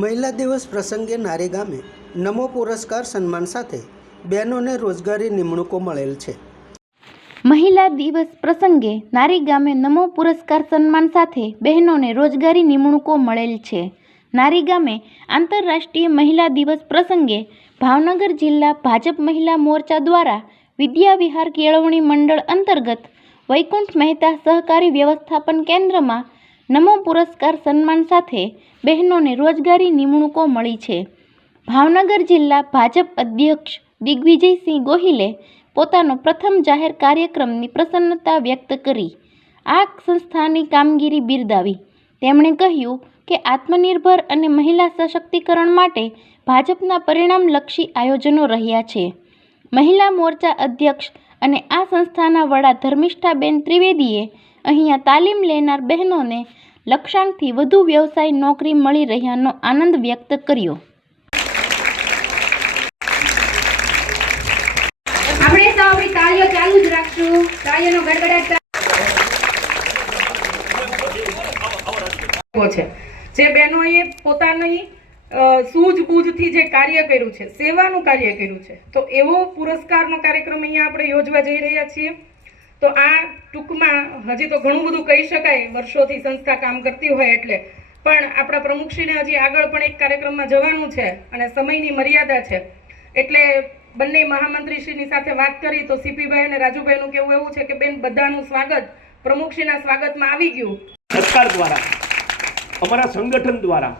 મહિલા દિવસ પ્રસંગે નારી ગામે નમો પુરસ્કાર સન્માન સાથે બહેનોને રોજગારી નિમણૂકો મળેલ છે. મહિલા દિવસ પ્રસંગે નારી ગામે નમો પુરસ્કાર સન્માન સાથે બહેનોને રોજગારી નિમણૂકો મળેલ છે. નારી ગામે આંતરરાષ્ટ્રીય મહિલા દિવસ પ્રસંગે ભાવનગર જિલ્લા ભાજપ મહિલા મોરચા દ્વારા વિદ્યા વિહાર કેળવણી મંડળ અંતર્ગત વૈકુંઠ મહેતા સહકારી વ્યવસ્થાપન કેન્દ્રમાં નમો પુરસ્કાર સન્માન સાથે બહેનોને રોજગારી નિમણૂકો મળી છે. ભાવનગર જિલ્લા ભાજપ અધ્યક્ષ દિગ્વિજયસિંહ ગોહિલે પોતાનો પ્રથમ જાહેર કાર્યક્રમની પ્રસન્નતા વ્યક્ત કરી. આ સંસ્થાની કામગીરી બિરદાવી. તેમણે કહ્યું કે આત્મનિર્ભર અને મહિલા સશક્તિકરણ માટે ભાજપના પરિણામલક્ષી આયોજનો રહ્યા છે. મહિલા મોરચા અધ્યક્ષ અને આ સંસ્થાના વડા ધર્મિષ્ઠાબેન ત્રિવેદીએ અહીંયા તાલીમ લેનાર બહેનોને લક્ષાંકથી વધુ વ્યવસાય નોકરી મળી રહ્યાનો આનંદ વ્યક્ત કર્યો. આપણે સૌ આપણી તાળીઓ ચાલુ જ રાખશું. તાળીઓનો ગડગડાટ છે. જે બહેનોએ પોતાની સૂઝબૂઝથી જે કાર્ય કર્યું છે સેવાનું કાર્ય કર્યું છે તો એવો પુરસ્કારનો કાર્યક્રમ અહીંયા આપણે યોજવા જઈ રહ્યા છીએ. તો આ ટૂંકમાં હજી તો ઘણું બધું કહી શકાય, વર્ષોથી સંસ્થા કામ કરતી હોય એટલે. પણ આપણા પ્રમુખશ્રીને હજી આગળ પણ એક કાર્યક્રમમાં જવાનું છે અને સમયની મર્યાદા છે. એટલે બંને મહામંત્રીશ્રીની સાથે વાત કરી તો સીપીભાઈ અને રાજુભાઈનું કેવું એવું છે કે બેન બધાનું સ્વાગત પ્રમુખશ્રીના સ્વાગતમાં આવી ગયું. સરકાર દ્વારા, અમારા સંગઠન દ્વારા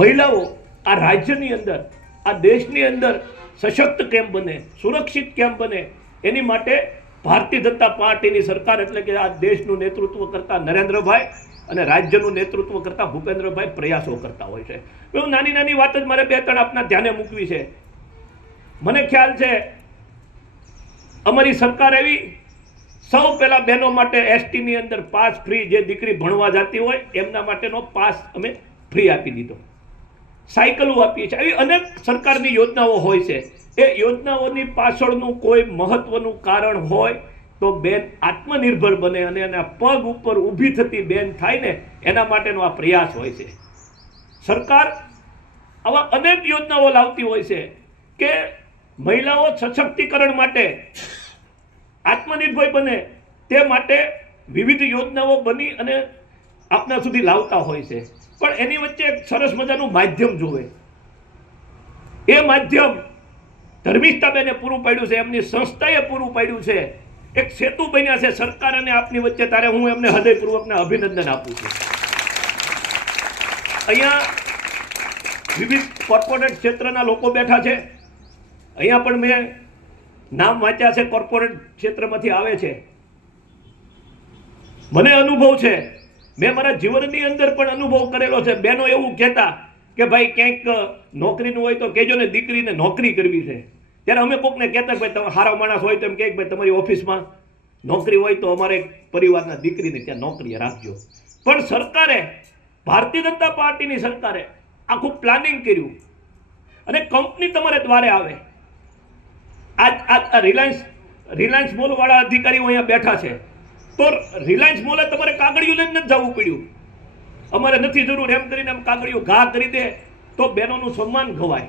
મહિલાઓ આ રાજ્યની અંદર, આ દેશની અંદર સશક્ત કેમ બને, સુરક્ષિત કેમ બને, એની માટે ભારતીય જનતા પાર્ટીની સરકાર એટલે કે આ દેશનું નેતૃત્વ કરતા નરેન્દ્રભાઈ અને રાજ્યનું નેતૃત્વ કરતા ભૂપેન્દ્રભાઈ પ્રયાસો કરતા હોય છે. એવું નાની નાની વાત જ મારે બે ત્રણ આપના ધ્યાને મૂકવી છે. મને ખ્યાલ છે, અમારી સરકાર એવી સૌ પહેલા બહેનો માટે એસટીની અંદર પાસ ફ્રી જે દીકરી ભણવા જતી હોય, એમના માટેનો પાસ અમે ફ્રી આપી દીધો. સાયકલો આપીએ છીએ. આવી અનેક સરકારની યોજનાઓ હોય છે. એ યોજનાઓની પાછળનું કોઈ મહત્વનું કારણ હોય તો બેન આત્મનિર્ભર બને અને એના પગ ઉપર ઊભી થતી બેન થાય ને, એના માટેનો આ પ્રયાસ હોય છે. સરકાર આવા અનેક યોજનાઓ લાવતી હોય છે કે મહિલાઓ સશક્તિકરણ માટે આત્મનિર્ભર બને, તે માટે વિવિધ યોજનાઓ બની અને આપના સુધી લાવતા હોય છે. પણ એની વચ્ચે એક સરસ મજાનું માધ્યમ જોવે. એ માધ્યમ ધર્મિષ્ઠાબેને પૂરું પાડ્યું છે, એમની સંસ્થાએ પૂરું પાડ્યું છે. એક સેતુ બન્યા છે સરકાર અને આપની વચ્ચે, તારે હું એમને હૃદયપૂર્વકને અભિનંદન આપું છું. અહીંયા વિવિધ કોર્પોરેટ ક્ષેત્રના લોકો બેઠા છે. અહીંયા પણ મેં નામ વાંચ્યા છે, કોર્પોરેટ ક્ષેત્રમાંથી આવે છે. મને અનુભવ છે, મેં મારા જીવનની અંદર પણ અનુભવ કરેલો છે. બેનો એવું કહેતા કે ભાઈ, ક્યાંક નોકરીનું હોય તો કહેજો ને, દીકરીને નોકરી કરવી છે. ત્યારે અમે કોકને કહેતા ભાઈ, તમે સારા માણસ હોય તો એમ કહે ભાઈ, તમારી ઓફિસમાં નોકરી હોય તો અમારે પરિવારના દીકરીને ત્યાં નોકરી રાખજો પણ સરકારે, ભારતીય જનતા પાર્ટીની સરકારે આખું પ્લાનિંગ કર્યું. અને કંપની તમારે દ્વારે આવે. આ રિલાયન્સ રિલાયન્સ મોલવાળા અધિકારીઓ અહીંયા બેઠા છે. તો રિલાયન્સ મોલે તમારે કાગળિયું લઈને નથી જવું પડ્યું. અમારે નથી જરૂર એમ કરીને એમ કાગળિયું ઘા કરી દે તો બહેનોનું સન્માન ગવાય